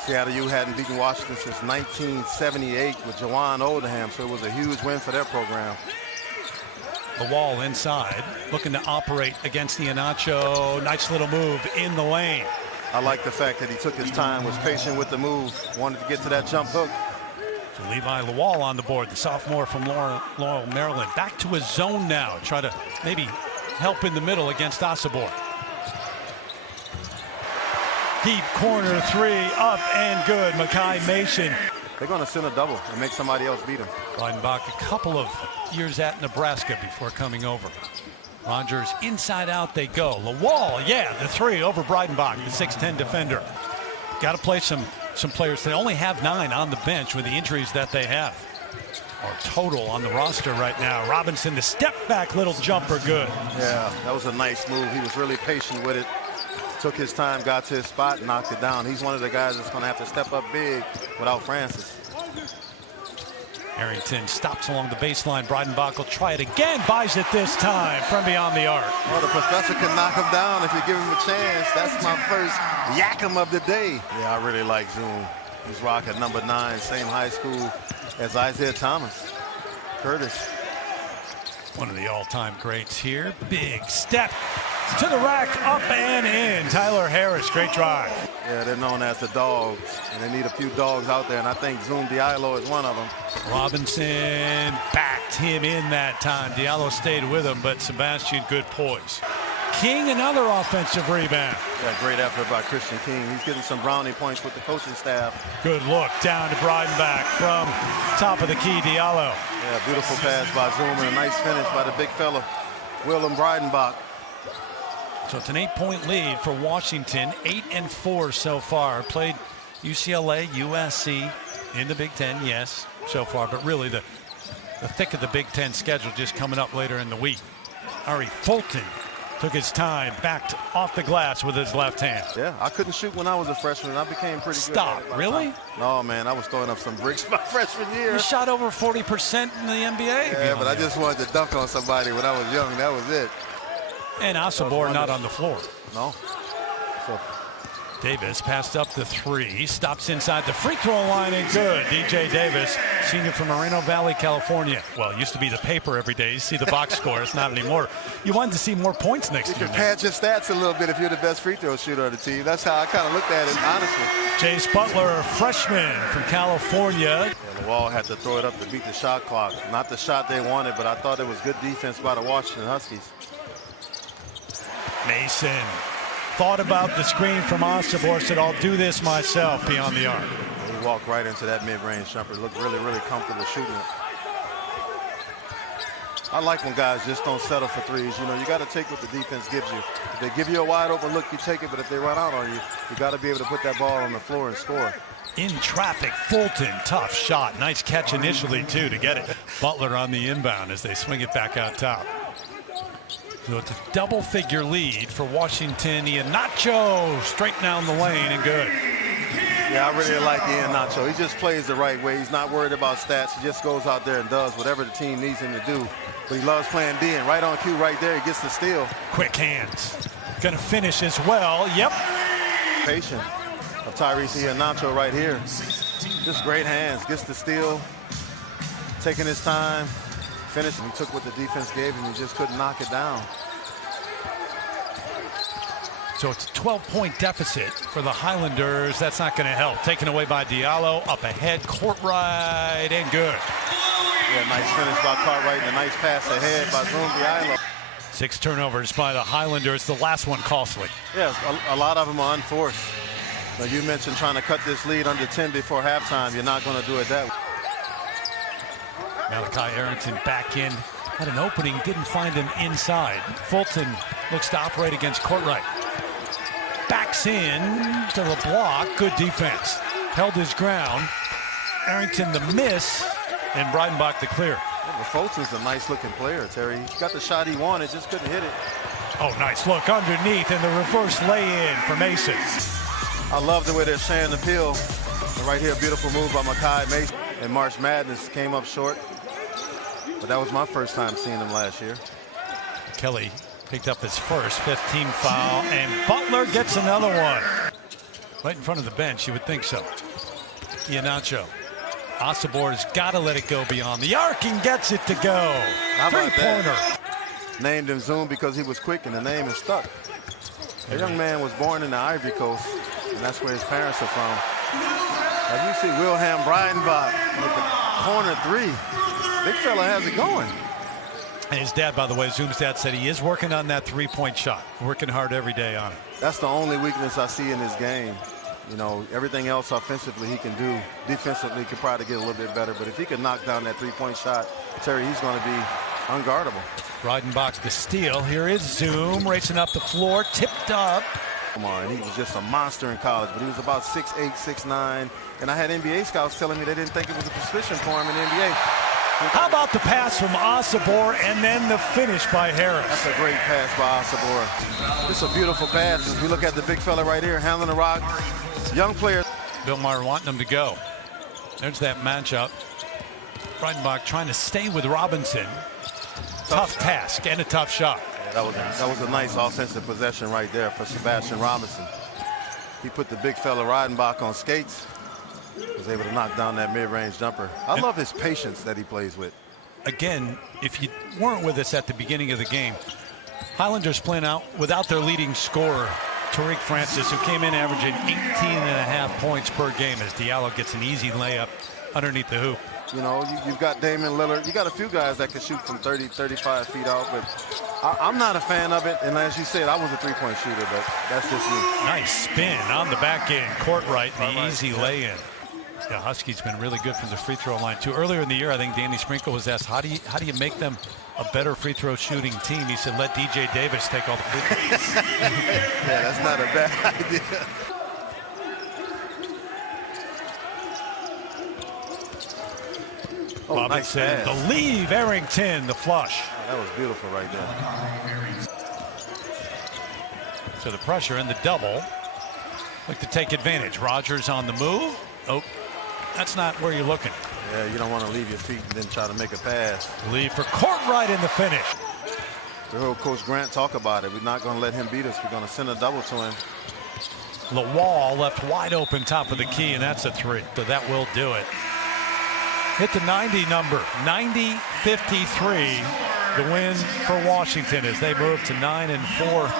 Seattle U hadn't beaten Washington since 1978 with Jawan Oldham, so it was a huge win for their program. The wall inside, looking to operate against the Iheanacho. Nice little move in the lane. I like the fact that he took his time, was patient with the move, wanted to get to that jump hook. So Levi Lawal on the board, the sophomore from Laurel, Maryland. Back to his zone now. Try to maybe help in the middle against Asabor. Deep corner three, up and good. Makai Mason. They're going to send a double and make somebody else beat him. Breidenbach a couple of years at Nebraska before coming over. Rogers inside out they go. Lawal, yeah, the three over Breidenbach, the 6'10 defender. Got to play some players. They only have 9 on the bench with the injuries that they have. Or total on the roster right now. Robinson, the step back little jumper, good. Yeah, that was a nice move. He was really patient with it. Took his time, got to his spot, knocked it down. He's one of the guys that's going to have to step up big without Francis. Arrington stops along the baseline. Breidenbach will try it again. Buys it this time from beyond the arc. Well, the professor can knock him down if you give him a chance. That's my first yak him of the day. Yeah, I really like Zoom. He's rocking number 9, same high school as Isaiah Thomas. Curtis. One of the all-time greats here. Big step to the rack, up and in. Tyler Harris, great drive. Yeah, they're known as the dogs, and they need a few dogs out there, and I think Zoom Diallo is one of them. Robinson backed him in that time. Diallo stayed with him, but Sebastian, good poise. King, another offensive rebound. Yeah, great effort by Christian King. He's getting some brownie points with the coaching staff. Good look down to Breidenbach from top of the key, Diallo. Yeah, beautiful pass by Zoom and a nice finish by the big fella, Willem Breidenbach. So it's an 8-point lead for Washington, 8-4 so far. Played UCLA, USC in the Big Ten, yes, so far, but really the thick of the Big Ten schedule just coming up later in the week. Ari Fulton took his time, backed off the glass with his left hand. Yeah, I couldn't shoot when I was a freshman. I became pretty good. Stop, really? No, man, I was throwing up some bricks my freshman year. You shot over 40% in the NBA. Yeah, but I just wanted to dunk on somebody when I was young. That was it. And Asabor not on the floor. No. So Davis passed up the 3, stops inside the free throw line and good. DJ Davis, senior from Moreno Valley, California. Well, it used to be the paper every day. You see the box score. It's not anymore. You wanted to see more points next year. You can pad your stats a little bit if you're the best free throw shooter on the team. That's how I kind of looked at it, honestly. Chase Butler, freshman from California. Yeah, the Wall had to throw it up to beat the shot clock. Not the shot they wanted, but I thought it was good defense by the Washington Huskies. Mason thought about the screen from Asabor, said, I'll do this myself beyond the arc. He walked right into that mid-range jumper. Looked really, really comfortable shooting it. I like when guys just don't settle for threes. You know, you got to take what the defense gives you. If they give you a wide open look, you take it, but if they run out on you, you got to be able to put that ball on the floor and score. In traffic, Fulton, tough shot. Nice catch initially, too, to get it. Butler on the inbound as they swing it back out top. So it's a double-figure lead for Washington. Iheanacho straight down the lane and good. Yeah, I really like Iheanacho. He just plays the right way. He's not worried about stats. He just goes out there and does whatever the team needs him to do. But he loves playing D, and right on cue right there, he gets the steal. Quick hands. Gonna finish as well. Yep. Patient of Tyrese Iheanacho right here. Just great hands. Gets the steal. Taking his time. Finished. He took what the defense gave him. He just couldn't knock it down. So it's a 12-point deficit for the Highlanders. That's not going to help. Taken away by Diallo. Up ahead, Courtright, and good. Yeah, nice finish by Cartwright and a nice pass ahead by Zoom Diallo. 6 turnovers by the Highlanders. The last one costly. Yeah, a lot of them are unforced. Now, you mentioned trying to cut this lead under 10 before halftime. You're not going to do it that way. Malachi Arrington back in. Had an opening, didn't find him inside. Fulton looks to operate against Courtright. Backs in to the block. Good defense. Held his ground. Arrington the miss, and Breidenbach the clear. Yeah, well, Fulton's a nice-looking player, Terry. He got the shot he wanted, just couldn't hit it. Oh, nice look underneath, and the reverse lay-in for Mason. I love the way they're sharing the peel. And right here, beautiful move by Makai Mason. And March Madness came up short. But that was my first time seeing him last year. Kelly Picked up his first 15 foul, and Butler gets another one. Right in front of the bench, you would think so. Iheanacho. Osabor's got to let it go beyond the arc and gets it to go. Three-pointer. Named him Zoom because he was quick, and the name is stuck. The young man was born in the Ivory Coast, and that's where his parents are from. As you see, Wilhelm Breidenbach with the corner three. Big fella has it going. And his dad, by the way, Zoom's dad, said he is working on that three-point shot. Working hard every day on it. That's the only weakness I see in his game. You know, everything else offensively he can do. Defensively, he could probably get a little bit better. But if he can knock down that three-point shot, Terry, he's going to be unguardable. Breidenbach the steal. Here is Zoom racing up the floor, tipped up. And he was just a monster in college, but he was about 6'8", 6'9". And I had NBA scouts telling me they didn't think it was a position for him in the NBA. How about the pass from Osabor and then the finish by Harris? That's a great pass by Osabor. It's a beautiful pass. If you look at the big fella right here, handling the rock, young player. Bill Maher wanting him to go. There's that matchup. Breidenbach trying to stay with Robinson. Tough task and a tough shot. Yeah, that was a nice offensive possession right there for Sebastian Robinson. He put the big fella Breidenbach on skates. Was able to knock down that mid-range jumper. I love his patience that he plays with. Again, if you weren't with us at the beginning of the game, Highlanders playing out without their leading scorer, Tariq Francis, who came in averaging 18.5 points per game as Diallo gets an easy layup underneath the hoop. You know, you've got Damian Lillard. You got a few guys that can shoot from 30, 35 feet out, but I'm not a fan of it. And as you said, I was a three-point shooter, but that's just me. Nice spin on the back end, Courtright, the easy lay-in. Yeah, Husky's been really good from the free throw line too. Earlier in the year, I think Danny Sprinkle was asked, how do you make them a better free throw shooting team? He said, let DJ Davis take all the free throws. Yeah, that's not a bad idea. Robinson, nice pass. the leave, Arrington, the flush. Oh, that was beautiful right there. So the pressure and the double. Look to take advantage. Rogers on the move. Oh, that's not where you're looking. Yeah, you don't want to leave your feet and then try to make a pass. Leave for Courtright in the finish. You heard Coach Grant talk about it. We're not going to let him beat us. We're going to send a double to him. Lawal left wide open top of the key, and that's a three. So that will do it. Hit the 90 number, 90-53. The win for Washington as they move to 9-4.